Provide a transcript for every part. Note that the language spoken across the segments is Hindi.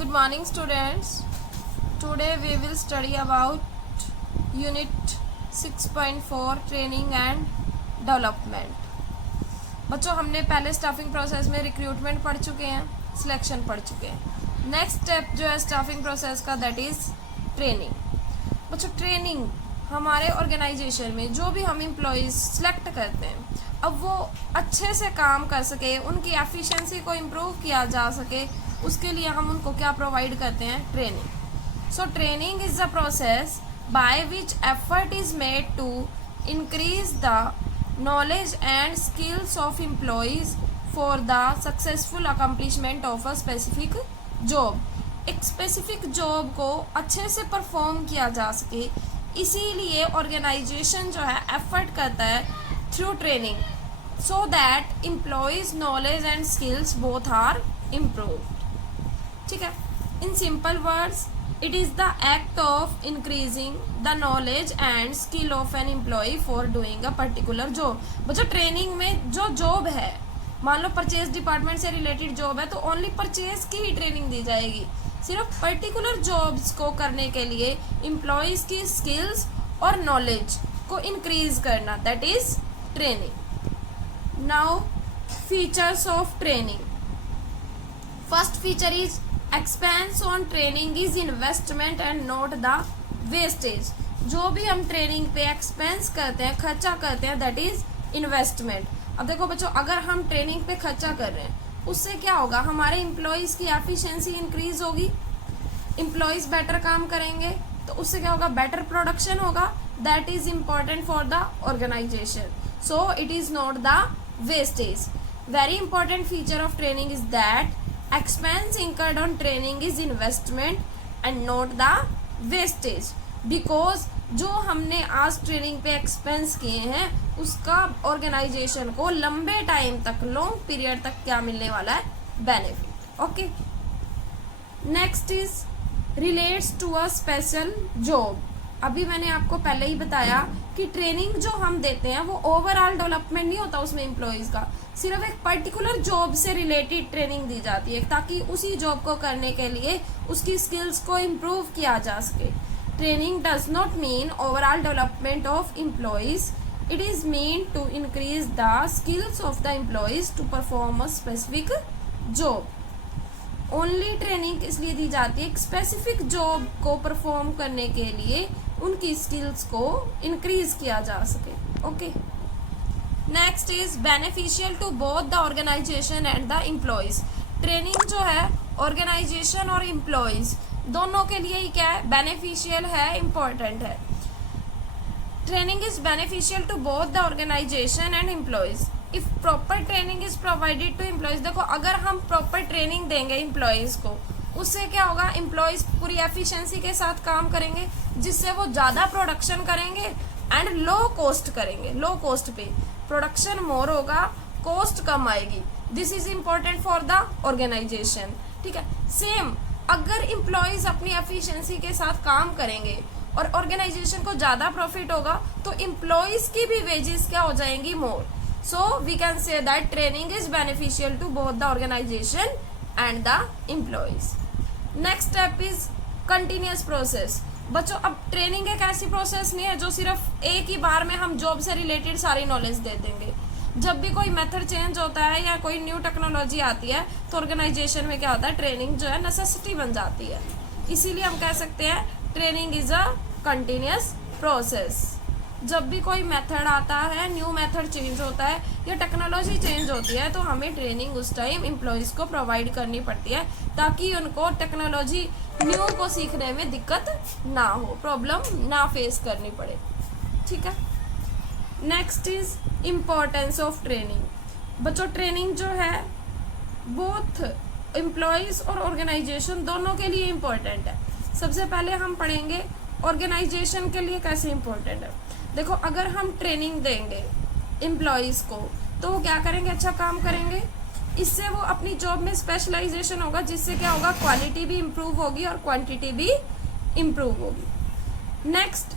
Good morning, students. Today we will study about Unit 6.4 Training and Development. बच्चों, हमने पहले स्टाफिंग प्रोसेस में रिक्रूटमेंट पढ़ चुके हैं, सिलेक्शन पढ़ चुके हैं. नेक्स्ट स्टेप जो है स्टाफिंग प्रोसेस का, दैट इज ट्रेनिंग. बच्चों, ट्रेनिंग हमारे ऑर्गेनाइजेशन में जो भी हम एम्प्लॉयज़ सिलेक्ट करते हैं, अब वो अच्छे से काम कर सके, उनकी एफिशिएंसी को इम्प्रूव किया जा सके, उसके लिए हम उनको क्या प्रोवाइड करते हैं? Training. So training is the process by which effort is made to increase the knowledge and skills of employees for the successful accomplishment of a specific job. एक स्पेसिफिक जॉब को अच्छे से परफॉर्म किया जा सके, इसीलिए ऑर्गेनाइजेशन जो है एफर्ट करता है through training, so that employees knowledge and skills both are improved. ठीक है, in simple words, it is the act of increasing the knowledge and skill of an employee for doing a particular job. बच्चों, ट्रेनिंग में जो जॉब है, मान लो परचेज डिपार्टमेंट से रिलेटेड जॉब है, तो ओनली परचेज की ही ट्रेनिंग दी जाएगी. सिर्फ पर्टिकुलर जॉब्स को करने के लिए एम्प्लॉयज की स्किल्स और नॉलेज को इंक्रीज करना, that is training. Now features of training. First feature is expense on training is investment and not the wastage. जो भी हम ट्रेनिंग पे एक्सपेंस करते हैं, खर्चा करते हैं, दैट इज इन्वेस्टमेंट. अब देखो बच्चों, अगर हम ट्रेनिंग पे खर्चा कर रहे हैं, उससे क्या होगा? हमारे एम्प्लॉयज की एफिशिएंसी इंक्रीज होगी, एम्प्लॉयज बेटर काम करेंगे, तो उससे क्या होगा? बेटर प्रोडक्शन होगा. That is important for the organization, so it is not the wastage. Very important feature of training is that expense incurred on training is investment and not the wastage, because जो हमने आज ट्रेनिंग पे एक्सपेंस किए हैं, उसका ऑर्गेनाइजेशन को लंबे टाइम तक, लॉन्ग पीरियड तक क्या मिलने वाला है? Benefit. Okay, next is relates to a special job. अभी मैंने आपको पहले ही बताया कि ट्रेनिंग जो हम देते हैं वो ओवरऑल डेवलपमेंट नहीं होता उसमें एम्प्लॉयज का, सिर्फ एक पर्टिकुलर जॉब से रिलेटेड ट्रेनिंग दी जाती है ताकि उसी जॉब को करने के लिए उसकी स्किल्स को इम्प्रूव किया जा सके. Training does not mean overall development of employees, it is mean to increase the skills of the employees to perform a specific job. Only training इसलिए दी जाती है एक स्पेसिफिक जॉब को परफॉर्म करने के लिए उनकी स्किल्स को इंक्रीज किया जा सके. Okay, next is beneficial to both the organization and the employees. Training जो है ऑर्गेनाइजेशन और एम्प्लॉयज दोनों के लिए ही क्या है? बेनिफिशियल है, इंपॉर्टेंट है. Training is beneficial to both the organization and employees if proper training is provided to employees. देखो, अगर हम प्रॉपर ट्रेनिंग देंगे एम्प्लॉयज को, उससे क्या होगा? एम्प्लॉयज पूरी एफिशिएंसी के साथ काम करेंगे, जिससे वो ज़्यादा प्रोडक्शन करेंगे एंड लो कॉस्ट करेंगे. लो कॉस्ट पे प्रोडक्शन मोर होगा, कॉस्ट कम आएगी. This is important for the organization. ठीक है, सेम अगर एम्प्लॉयज अपनी एफिशिएंसी के साथ काम करेंगे और ऑर्गेनाइजेशन को ज़्यादा प्रॉफिट होगा, तो एम्प्लॉयज की भी वेजेस क्या हो जाएंगी? मोर. So we can say that training is beneficial to both the organization and the employees. Next step is continuous process. बच्चों, अब ट्रेनिंग एक ऐसी प्रोसेस नहीं है जो सिर्फ एक ही बार में हम जॉब से रिलेटेड सारी नॉलेज दे देंगे. जब भी कोई मेथड चेंज होता है या कोई न्यू टेक्नोलॉजी आती है, तो ऑर्गेनाइजेशन में क्या होता है? ट्रेनिंग जो है नेसेसिटी बन जाती है. इसीलिए हम कह सकते हैं training is a continuous process. जब भी कोई मेथड आता है, न्यू मेथड चेंज होता है या टेक्नोलॉजी चेंज होती है, तो हमें ट्रेनिंग उस टाइम एम्प्लॉयज़ को प्रोवाइड करनी पड़ती है ताकि उनको टेक्नोलॉजी न्यू को सीखने में दिक्कत ना हो, प्रॉब्लम ना फेस करनी पड़े. ठीक है, next is importance of training. बच्चों, ट्रेनिंग जो है बोथ एम्प्लॉयज़ और ऑर्गेनाइजेशन दोनों के लिए इम्पोर्टेंट है. सबसे पहले हम पढ़ेंगे ऑर्गेनाइजेशन के लिए कैसे इम्पोर्टेंट है. देखो, अगर हम ट्रेनिंग देंगे एम्प्लॉयज़ को, तो वो क्या करेंगे? अच्छा काम करेंगे. इससे वो अपनी जॉब में स्पेशलाइजेशन होगा, जिससे क्या होगा? क्वालिटी भी इम्प्रूव होगी और क्वांटिटी भी इम्प्रूव होगी. Next,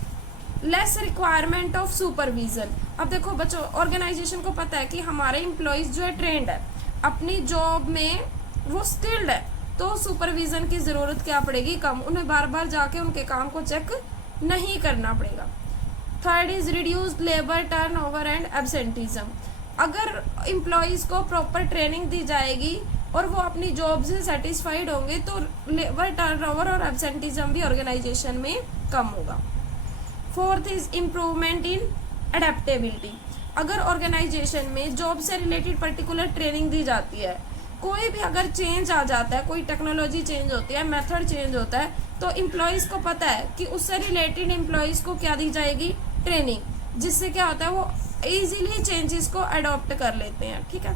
less requirement of supervision. अब देखो बच्चों, ऑर्गेनाइजेशन को पता है कि हमारे एम्प्लॉयज़ जो है ट्रेंड है, अपनी जॉब में वो स्किल्ड है, तो सुपरविजन की ज़रूरत क्या पड़ेगी, कम, उन्हें बार बार जाके उनके काम को चेक नहीं करना पड़ेगा। Third is reduced labour turnover and absenteeism. अगर एम्प्लॉयज़ को प्रॉपर ट्रेनिंग दी जाएगी और वो अपनी जॉब से सेटिस्फाइड होंगे तो लेबर टर्नओवर और एब्सेंटिज्म भी ऑर्गेनाइजेशन में कम होगा। Fourth is improvement in adaptability. अगर ऑर्गेनाइजेशन में जॉब से रिलेटेड पर्टिकुलर ट्रेनिंग दी जाती है, कोई भी अगर चेंज आ जाता है, कोई टेक्नोलॉजी चेंज होती है, मेथड चेंज होता है, तो एम्प्लॉयज़ को पता है कि उससे रिलेटेड एम्प्लॉयज़ को क्या दी जाएगी, ट्रेनिंग, जिससे क्या होता है वो इजीली चेंजेस को अडॉप्ट कर लेते हैं। ठीक है।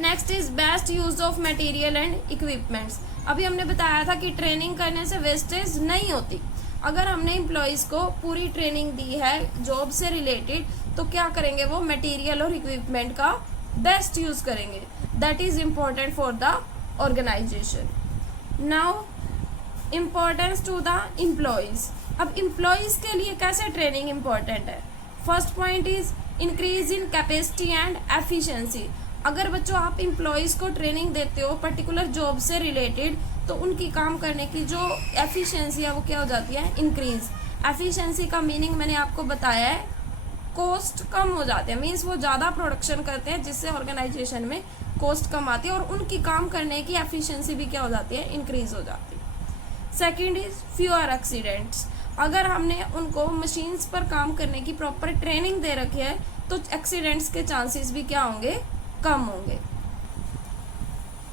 Next is best use of material and equipments. अभी हमने बताया था कि ट्रेनिंग करने से वेस्टेज नहीं होती। अगर हमने एम्प्लॉयज़ को पूरी ट्रेनिंग दी है जॉब से रिलेटेड, तो क्या करेंगे, वो मटेरियल और इक्विपमेंट का बेस्ट यूज करेंगे। That is important for the organization. Now importance to the employees. अब एम्प्लॉयज़ के लिए कैसे ट्रेनिंग इम्पोर्टेंट है। First point is increase in capacity and efficiency. अगर बच्चों आप एम्प्लॉयज़ को ट्रेनिंग देते हो पर्टिकुलर जॉब से रिलेटेड, तो उनकी काम करने की जो एफिशिएंसी है वो क्या हो जाती है, इंक्रीज। एफिशिएंसी का मीनिंग मैंने आपको बताया है, कॉस्ट कम हो जाते हैं, मीन्स वो ज़्यादा प्रोडक्शन करते हैं जिससे ऑर्गेनाइजेशन में कॉस्ट कम आती है और उनकी काम करने की एफिशिएंसी भी क्या हो जाती है, इंक्रीज हो जाती है। Second is fewer accidents. अगर हमने उनको मशीन्स पर काम करने की प्रॉपर ट्रेनिंग दे रखी है तो एक्सीडेंट्स के चांसेस भी क्या होंगे, कम होंगे।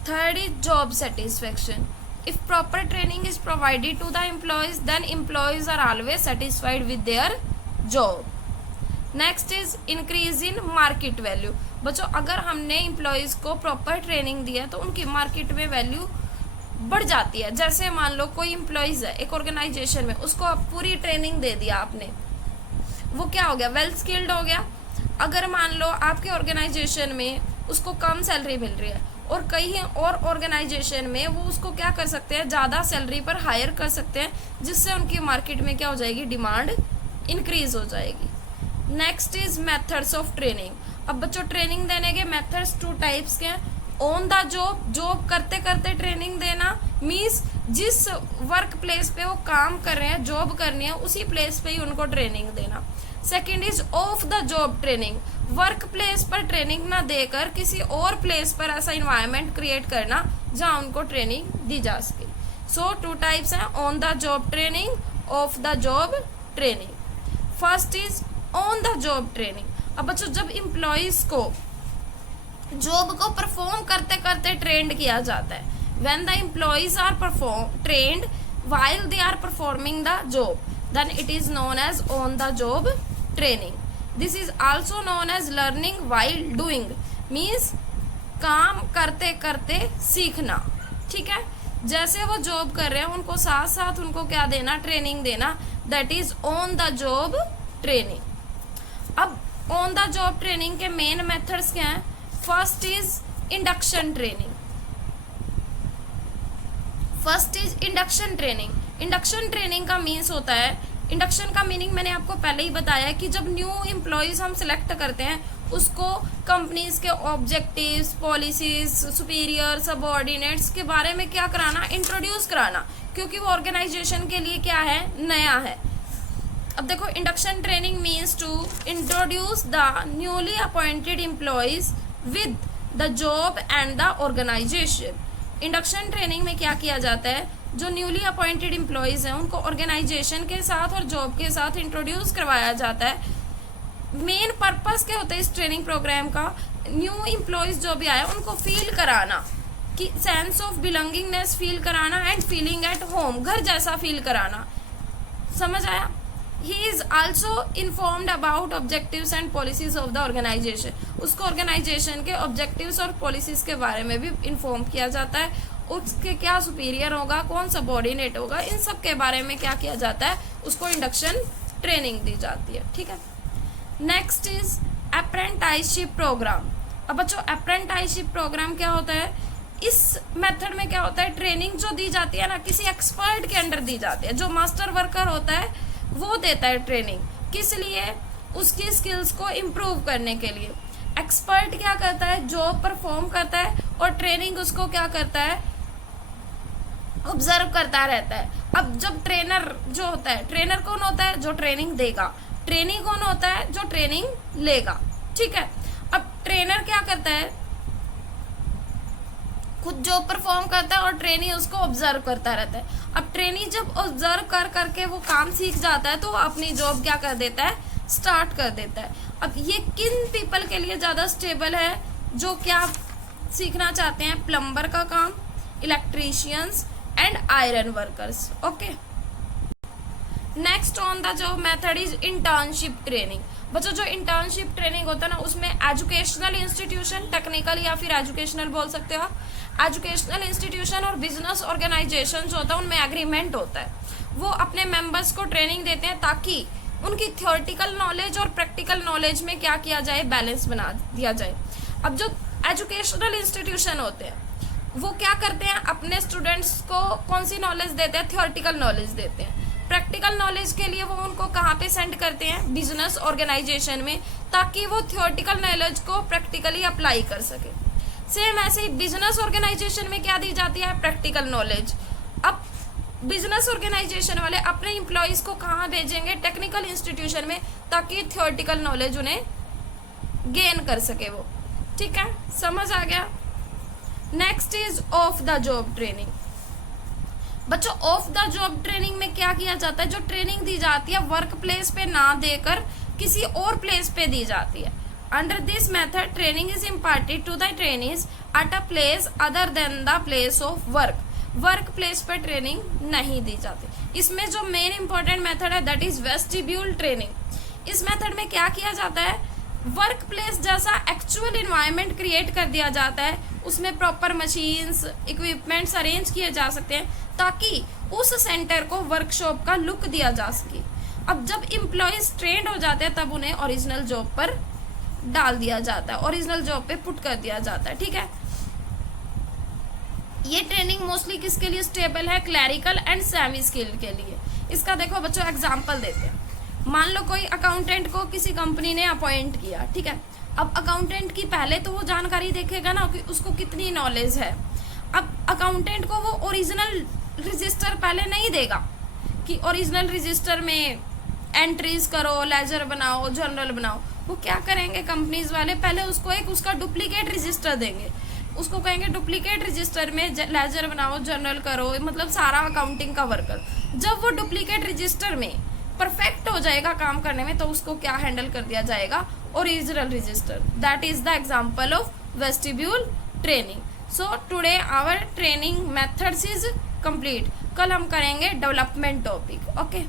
Third is job satisfaction. If proper training is provided to the employees, then employees are always satisfied with their job. Next is increase in market value. बच्चों अगर हमने employees को proper training दी है तो उनकी market में value बढ़ जाती है। जैसे मान लो कोई employees है एक organization में, उसको आप पूरी training दे दिया आपने, वो क्या हो गया, well skilled हो गया। अगर मान लो आपके organization में उसको कम सैलरी मिल रही है और कहीं और ऑर्गेनाइजेशन में वो उसको क्या कर सकते हैं, ज़्यादा सैलरी पर हायर कर सकते हैं, जिससे उनकी मार्केट में क्या हो जाएगी, डिमांड इंक्रीज हो जाएगी। Next is methods of training. अब बच्चों ट्रेनिंग देने के मेथड्स 2 टाइप्स के हैं। ऑन द जॉब, जॉब करते करते ट्रेनिंग देना, मीन्स जिस वर्क प्लेस पे वो काम कर रहे हैं, जॉब करनी है, उसी प्लेस पे ही उनको ट्रेनिंग देना। Second is of the job training. Work place पर ट्रेनिंग ना देकर किसी और प्लेस पर ऐसा इन्वायरमेंट क्रिएट करना जहाँ उनको ट्रेनिंग दी जा सके। सो 2 टाइप्स हैं, on the job training, of the job training. First is on the job training. अब बच्चों जब एम्प्लॉयज को जॉब को परफॉर्म करते करते ट्रेंड किया जाता है, when the employees are trained while they are performing the job, then it is known as on the job training. This is also known as learning while doing, means काम करते करते सीखना। ठीक है, जैसे वो जॉब कर रहे हैं उनको साथ साथ उनको क्या देना, ट्रेनिंग देना, that is on the job training. अब ऑन द जॉब ट्रेनिंग के मेन मेथड्स क्या हैं। First is induction training. First is induction training. Induction training का मीन्स होता है, इंडक्शन का मीनिंग मैंने आपको पहले ही बताया कि जब न्यू एम्प्लॉयज हम सिलेक्ट करते हैं उसको कंपनीज के ऑब्जेक्टिव्स, पॉलिसीज, सुपीरियर, सबऑर्डिनेट्स के बारे में क्या कराना, इंट्रोड्यूस कराना, क्योंकि वो ऑर्गेनाइजेशन के लिए क्या है, नया है। अब देखो induction training means to introduce the newly appointed employees with the job and the organization. Induction training में क्या किया जाता है, जो न्यूली अपॉइंटेड एम्प्लॉयज हैं उनको ऑर्गेनाइजेशन के साथ और जॉब के साथ इंट्रोड्यूस करवाया जाता है। मेन पर्पस क्या होता है इस ट्रेनिंग प्रोग्राम का, न्यू एम्प्लॉयज जो भी आए उनको फील कराना, कि सेंस ऑफ बिलोंगिंगनेस फील कराना एंड फीलिंग एट होम, घर जैसा फील कराना। समझ आया। He is also informed about objectives and policies of the organization. उसको ऑर्गेनाइजेशन के ऑब्जेक्टिव्स और पॉलिसीज के बारे में भी इन्फॉर्म किया जाता है, उसके क्या सुपीरियर होगा, कौन सबऑर्डिनेट होगा, इन सब के बारे में क्या किया जाता है, उसको इंडक्शन ट्रेनिंग दी जाती है। ठीक है। Next is apprenticeship program. अब बच्चों अप्रेंटिसशिप प्रोग्राम क्या होता है, इस मेथड में क्या होता है, ट्रेनिंग जो दी जाती है ना किसी एक्सपर्ट के अंडर दी जाती है, जो मास्टर वर्कर होता है वो देता है ट्रेनिंग, किस लिए, उसकी स्किल्स को इम्प्रूव करने के लिए। एक्सपर्ट क्या करता है, जॉब परफॉर्म करता है, और ट्रेनिंग उसको क्या करता है, ऑब्जर्व करता रहता है। अब जब ट्रेनर जो होता है, ट्रेनर कौन होता है, जो ट्रेनिंग देगा, ट्रेनी कौन होता है, जो ट्रेनिंग लेगा, ठीक है। अब ट्रेनर क्या करता है, खुद जॉब परफॉर्म करता है और ट्रेनी उसको ऑब्जर्व करता रहता है। अब ट्रेनी जब ऑब्जर्व कर करके वो काम सीख जाता है तो वो अपनी जॉब क्या कर देता है, स्टार्ट कर देता है। अब ये किन पीपल के लिए ज़्यादा स्टेबल है, जो क्या सीखना चाहते हैं, प्लम्बर का काम, electricians and iron workers. Okay, next on the job method is internship training. बच्चों जो इंटर्नशिप ट्रेनिंग होता है ना, उसमें एजुकेशनल इंस्टीट्यूशन, टेक्निकल या फिर एजुकेशनल बोल सकते हो आप, एजुकेशनल इंस्टीट्यूशन और बिजनेस ऑर्गेनाइजेशन जो होता है उनमें एग्रीमेंट होता है। वो अपने मेंबर्स को ट्रेनिंग देते हैं ताकि उनकी थियोरटिकल नॉलेज और प्रैक्टिकल नॉलेज में क्या किया जाए, बैलेंस बना दिया जाए। अब जो एजुकेशनल इंस्टीट्यूशन होते हैं वो क्या करते हैं, अपने स्टूडेंट्स को कौन सी नॉलेज देते हैं, थियोरटिकल नॉलेज देते हैं। प्रैक्टिकल नॉलेज के लिए वो उनको कहाँ पे सेंड करते हैं, बिजनेस ऑर्गेनाइजेशन में, ताकि वो थियोरटिकल नॉलेज को प्रैक्टिकली अप्लाई कर सके। सेम ऐसे ही बिजनेस ऑर्गेनाइजेशन में क्या दी जाती है, प्रैक्टिकल नॉलेज। अब बिजनेस ऑर्गेनाइजेशन वाले अपने एम्प्लॉयज को कहाँ भेजेंगे, टेक्निकल इंस्टीट्यूशन में, ताकि थियोरटिकल नॉलेज उन्हें गेन कर सके वो, ठीक है, समझ आ गया। Next is of the job training. बच्चों ऑफ द जॉब ट्रेनिंग में क्या किया जाता है, जो ट्रेनिंग दी जाती है वर्क प्लेस पे ना देकर किसी और प्लेस पे दी जाती है। Under this method training is imparted to the trainees at a place other than the place of work. Work place पर ट्रेनिंग नहीं दी जाती। इसमें जो मेन इंपॉर्टेंट मेथड है दैट इज वेस्टिब्यूल ट्रेनिंग। इस मेथड में क्या किया जाता है, वर्क प्लेस जैसा एक्चुअल इन्वायरमेंट क्रिएट कर दिया जाता है, उसमें प्रॉपर मशीन्स, इक्विपमेंट्स अरेंज किए जा सकते हैं ताकि उस सेंटर को वर्कशॉप का लुक दिया जा सके। अब जब एम्प्लॉयज ट्रेंड हो जाते हैं तब उन्हें ओरिजिनल जॉब पर डाल दिया जाता है, ओरिजिनल जॉब पे पुट कर दिया जाता है, ठीक है। ये ट्रेनिंग मोस्टली किसके लिए स्टेबल है, क्लैरिकल एंड सेमी स्किल के लिए। इसका देखो बच्चों एग्जांपल देते हैं। मान लो कोई अकाउंटेंट को किसी कंपनी ने अपॉइंट किया, ठीक है। अब अकाउंटेंट की पहले तो वो जानकारी देखेगा ना कि उसको कितनी नॉलेज है। अब अकाउंटेंट को वो ओरिजिनल रजिस्टर पहले नहीं देगा कि ओरिजिनल रजिस्टर में एंट्रीज करो, लेजर बनाओ, जर्नल बनाओ। वो क्या करेंगे कंपनीज वाले, पहले उसको एक उसका डुप्लीकेट रजिस्टर देंगे, उसको कहेंगे डुप्लीकेट रजिस्टर में लेजर बनाओ, जर्नल करो, मतलब सारा अकाउंटिंग का वर्कर। जब वो डुप्लीकेट रजिस्टर में परफेक्ट हो जाएगा काम करने में तो उसको क्या हैंडल कर दिया जाएगा, original register. That is the example of vestibule training. So today our training methods is complete. कल हम करेंगे डेवलपमेंट टॉपिक। ओके।